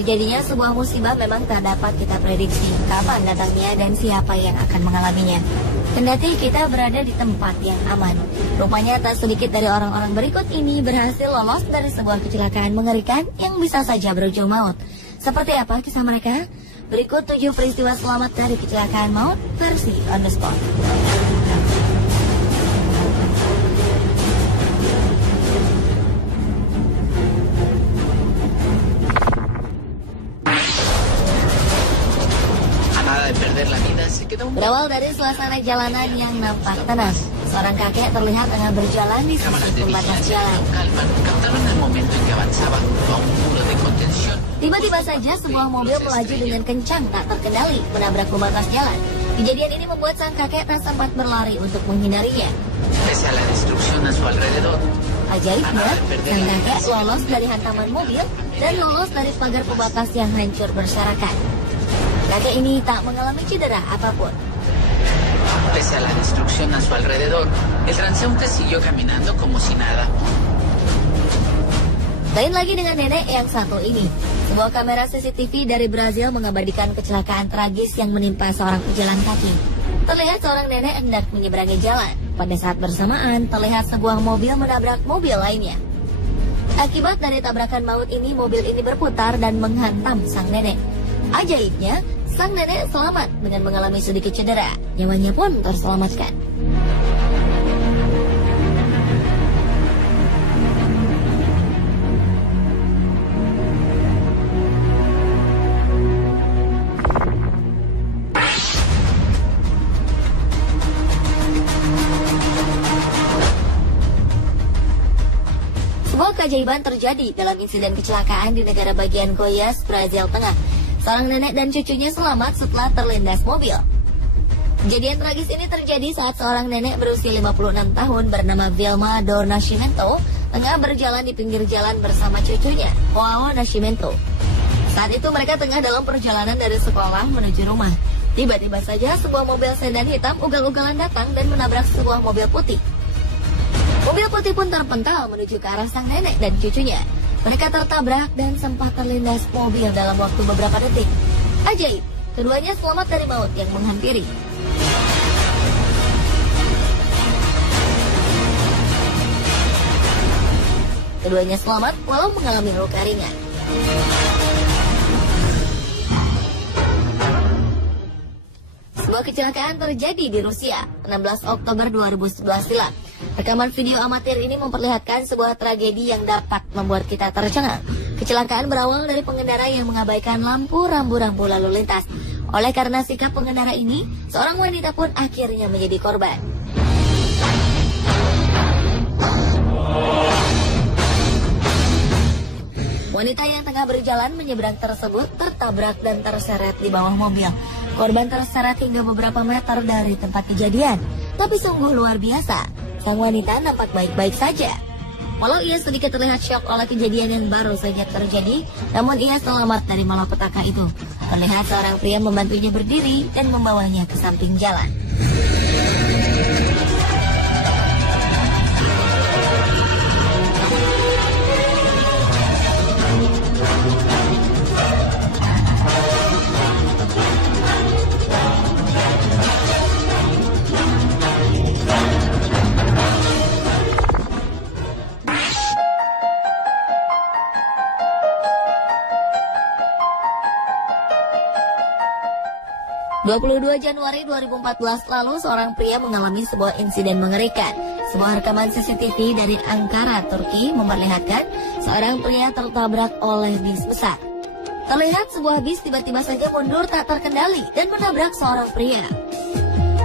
Terjadinya sebuah musibah memang tak dapat kita prediksi kapan datangnya dan siapa yang akan mengalaminya. Kendati kita berada di tempat yang aman, rupanya tak sedikit dari orang-orang berikut ini berhasil lolos dari sebuah kecelakaan mengerikan yang bisa saja berujung maut. Seperti apa kisah mereka? Berikut 7 peristiwa selamat dari kecelakaan maut versi on the spot. Berawal dari suasana jalanan yang nampak tenang, seorang kakek terlihat tengah berjalan di sisi pembatas jalan. Tiba-tiba saja sebuah mobil melaju dengan kencang tak terkendali menabrak pembatas jalan. Kejadian ini membuat sang kakek tak sempat berlari untuk menghindarinya. Ajaibnya, sang kakek lolos dari hantaman mobil dan lolos dari pagar pembatas yang hancur berserakan. Kakek ini tak mengalami cedera apapun. Pese a la destrucción a su alrededor, el transeúnte siguió caminando como si nada. Lain lagi dengan nenek yang satu ini. Sebuah kamera CCTV dari Brazil mengabadikan kecelakaan tragis yang menimpa seorang pejalan kaki. Terlihat seorang nenek hendak menyeberangi jalan. Pada saat bersamaan, terlihat sebuah mobil menabrak mobil lainnya. Akibat dari tabrakan maut ini, mobil ini berputar dan menghantam sang nenek. Ajaibnya, sang nenek selamat dengan mengalami sedikit cedera. Nyawanya pun terselamatkan. Sebuah keajaiban terjadi dalam insiden kecelakaan di negara bagian Goiás, Brazil Tengah. Seorang nenek dan cucunya selamat setelah terlindas mobil. Kejadian tragis ini terjadi saat seorang nenek berusia 56 tahun bernama Vilma do Nascimento tengah berjalan di pinggir jalan bersama cucunya, Joao Nascimento. Saat itu mereka tengah dalam perjalanan dari sekolah menuju rumah. Tiba-tiba saja sebuah mobil sedan hitam ugal-ugalan datang dan menabrak sebuah mobil putih. Mobil putih pun terpental menuju ke arah sang nenek dan cucunya. Mereka tertabrak dan sempat terlindas mobil dalam waktu beberapa detik. Ajaib, keduanya selamat dari maut yang menghampiri. Keduanya selamat walau mengalami luka ringan. Sebuah kecelakaan terjadi di Rusia 16 Oktober 2011 silam. Rekaman video amatir ini memperlihatkan sebuah tragedi yang dapat membuat kita tercengang. Kecelakaan berawal dari pengendara yang mengabaikan lampu rambu-rambu lalu lintas. Oleh karena sikap pengendara ini, seorang wanita pun akhirnya menjadi korban. Wanita yang tengah berjalan menyeberang tersebut tertabrak dan terseret di bawah mobil. Korban terseret hingga beberapa meter dari tempat kejadian. Tapi sungguh luar biasa, sang wanita nampak baik-baik saja. Walau ia sedikit terlihat syok oleh kejadian yang baru saja terjadi, namun ia selamat dari malapetaka itu. Terlihat seorang pria membantunya berdiri dan membawanya ke samping jalan. ...22 Januari 2014 lalu seorang pria mengalami sebuah insiden mengerikan. Sebuah rekaman CCTV dari Ankara, Turki memperlihatkan seorang pria tertabrak oleh bis besar. Terlihat sebuah bis tiba-tiba saja mundur tak terkendali dan menabrak seorang pria.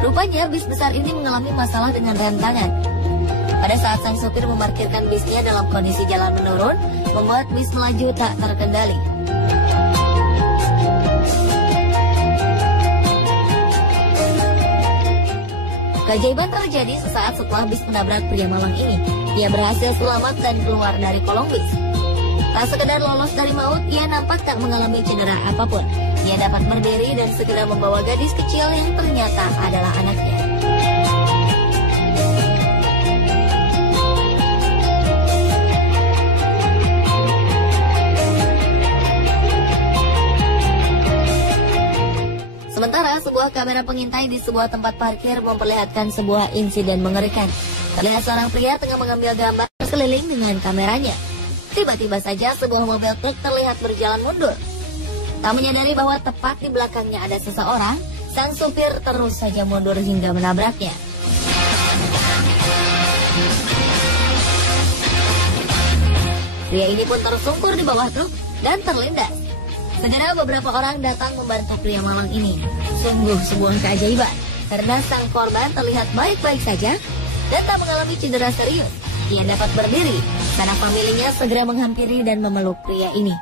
Rupanya bis besar ini mengalami masalah dengan rem tangan. Pada saat sang sopir memarkirkan bisnya dalam kondisi jalan menurun, membuat bis melaju tak terkendali. Keajaiban terjadi sesaat setelah bis menabrak pria malang ini. Ia berhasil selamat dan keluar dari kolong bis. Tak sekedar lolos dari maut, ia nampak tak mengalami cedera apapun. Ia dapat berdiri dan segera membawa gadis kecil yang ternyata adalah anaknya. kamera pengintai di sebuah tempat parkir memperlihatkan sebuah insiden mengerikan. Terlihat seorang pria tengah mengambil gambar sekeliling dengan kameranya. Tiba-tiba saja sebuah mobil truk terlihat berjalan mundur. Tak menyadari bahwa tepat di belakangnya ada seseorang, sang supir terus saja mundur hingga menabraknya. Pria ini pun tersungkur di bawah truk dan terlindas. Segera beberapa orang datang membantu pria malang ini. Sungguh sebuah keajaiban, karena sang korban terlihat baik-baik saja dan tak mengalami cedera serius. Ia dapat berdiri, karena familinya segera menghampiri dan memeluk pria ini.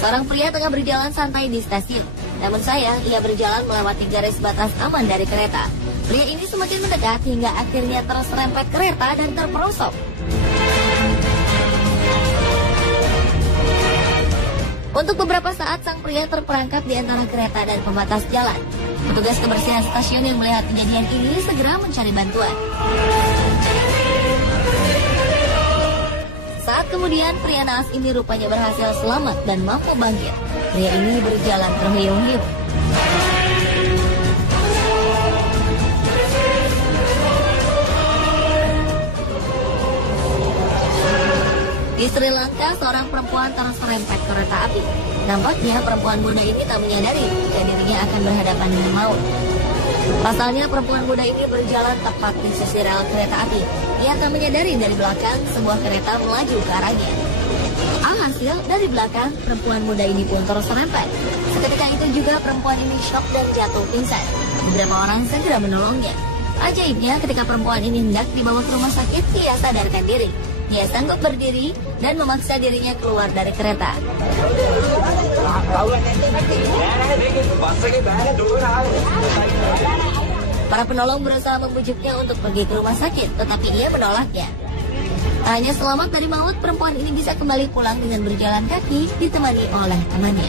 Seorang pria tengah berjalan santai di stasiun. Namun sayang, ia berjalan melewati garis batas aman dari kereta. Pria ini semakin mendekat hingga akhirnya terserempet kereta dan terperosok. Untuk beberapa saat, sang pria terperangkap di antara kereta dan pembatas jalan. Petugas kebersihan stasiun yang melihat kejadian ini segera mencari bantuan. Saat kemudian, pria naas ini rupanya berhasil selamat dan mampu bangkit. Pria ini berjalan terhuyung-huyung. Di Sri Lanka, seorang perempuan terserempet kereta api. Nampaknya perempuan muda ini tak menyadari jika dirinya akan berhadapan dengan maut. Pasalnya, perempuan muda ini berjalan tepat di sisi rel kereta api. Ia tak menyadari dari belakang sebuah kereta melaju ke arahnya. Alhasil, dari belakang, perempuan muda ini pun terserempet. Seketika itu juga perempuan ini syok dan jatuh pingsan. Beberapa orang segera menolongnya. Ajaibnya, ketika perempuan ini hendak dibawa ke rumah sakit, ia sadarkan diri. Dia sanggup berdiri dan memaksa dirinya keluar dari kereta. Para penolong berusaha membujuknya untuk pergi ke rumah sakit, tetapi ia menolaknya. Hanya selamat dari maut, perempuan ini bisa kembali pulang dengan berjalan kaki ditemani oleh temannya.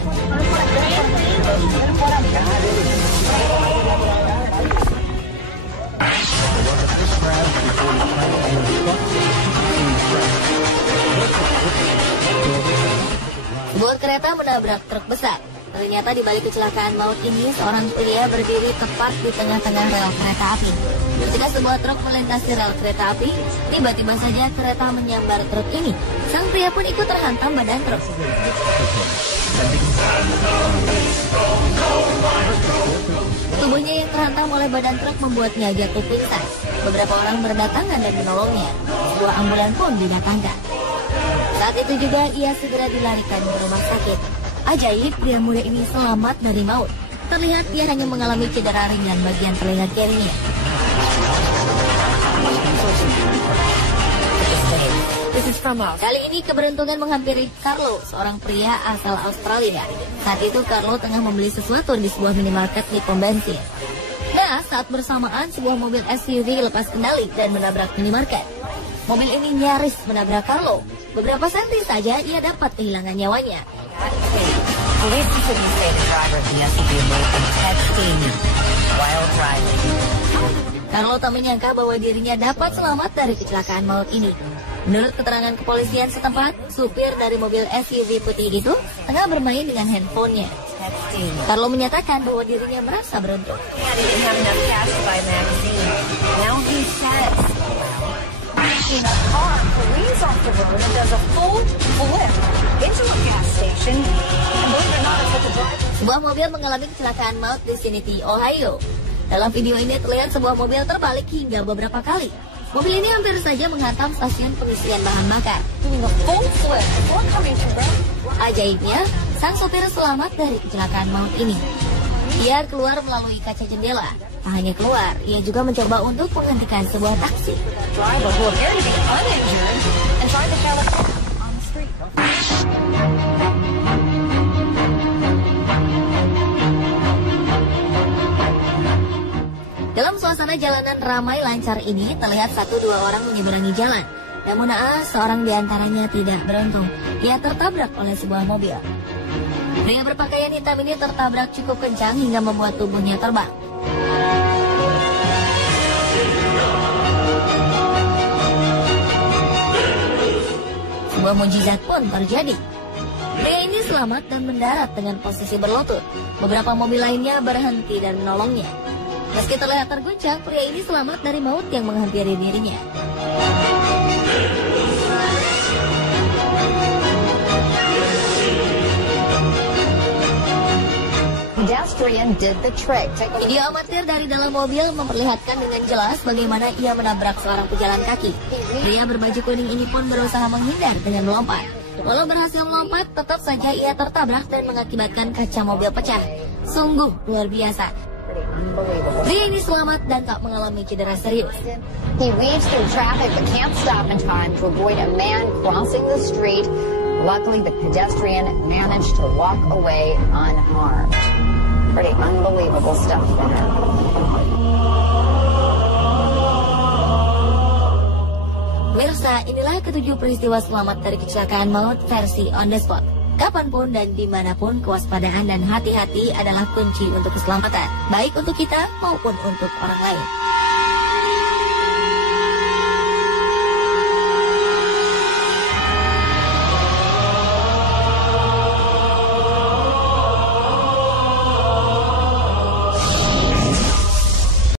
Sebuah kereta menabrak truk besar. Ternyata di balik kecelakaan maut ini, seorang pria berdiri tepat di tengah-tengah rel kereta api. Ketika sebuah truk melintasi rel kereta api, tiba-tiba saja kereta menyambar truk ini. Sang pria pun ikut terhantam badan truk. Tubuhnya yang terhantam oleh badan truk membuatnya jatuh pingsan. Beberapa orang berdatangan dan menolongnya. Sebuah ambulan pun didatangkan. Saat itu juga ia segera dilarikan ke rumah sakit. Ajaib, pria muda ini selamat dari maut. Terlihat ia hanya mengalami cedera ringan bagian telinga kirinya. Kali ini keberuntungan menghampiri Carlo, seorang pria asal Australia. Saat itu Carlo tengah membeli sesuatu di sebuah minimarket di pom bensin. Nah, saat bersamaan sebuah mobil SUV lepas kendali dan menabrak minimarket. Mobil ini nyaris menabrak Carlo. Beberapa senti saja ia dapat kehilangan nyawanya. Carlo tak menyangka bahwa dirinya dapat selamat dari kecelakaan maut ini. Menurut keterangan kepolisian setempat, supir dari mobil SUV putih itu tengah bermain dengan handphonenya. Carlo menyatakan bahwa dirinya merasa beruntung. Sebuah mobil mengalami kecelakaan maut di Cincinnati, Ohio. Dalam video ini terlihat sebuah mobil terbalik hingga beberapa kali. Mobil ini hampir saja menghantam stasiun pengisian bahan bakar. Ajaibnya, sang sopir selamat dari kecelakaan maut ini. Ia keluar melalui kaca jendela. Tak hanya keluar, ia juga mencoba untuk menghentikan sebuah taksi. Dalam suasana jalanan ramai lancar ini, terlihat 1-2 orang menyeberangi jalan. Namun seorang di antaranya tidak beruntung. Ia tertabrak oleh sebuah mobil. Pria berpakaian hitam ini tertabrak cukup kencang hingga membuat tubuhnya terbang. Sebuah mukjizat pun terjadi. Pria ini selamat dan mendarat dengan posisi berlutut. Beberapa mobil lainnya berhenti dan menolongnya. Meski terlihat terguncang, pria ini selamat dari maut yang menghampiri dirinya. Video amatir dari dalam mobil memperlihatkan dengan jelas bagaimana ia menabrak seorang pejalan kaki. Pria berbaju kuning ini pun berusaha menghindar dengan melompat. Walau berhasil melompat, tetap saja ia tertabrak dan mengakibatkan kaca mobil pecah. Sungguh luar biasa. Pria ini selamat dan tak mengalami cedera serius. He weaves through traffic but can't stop in time to avoid a man crossing the street. Luckily, the pedestrian managed to walk away unharmed. Pretty unbelievable stuff there. Mirsa, inilah ketujuh peristiwa selamat dari kecelakaan maut versi on the spot. Kapanpun dan dimanapun, kewaspadaan dan hati-hati adalah kunci untuk keselamatan, baik untuk kita maupun untuk orang lain.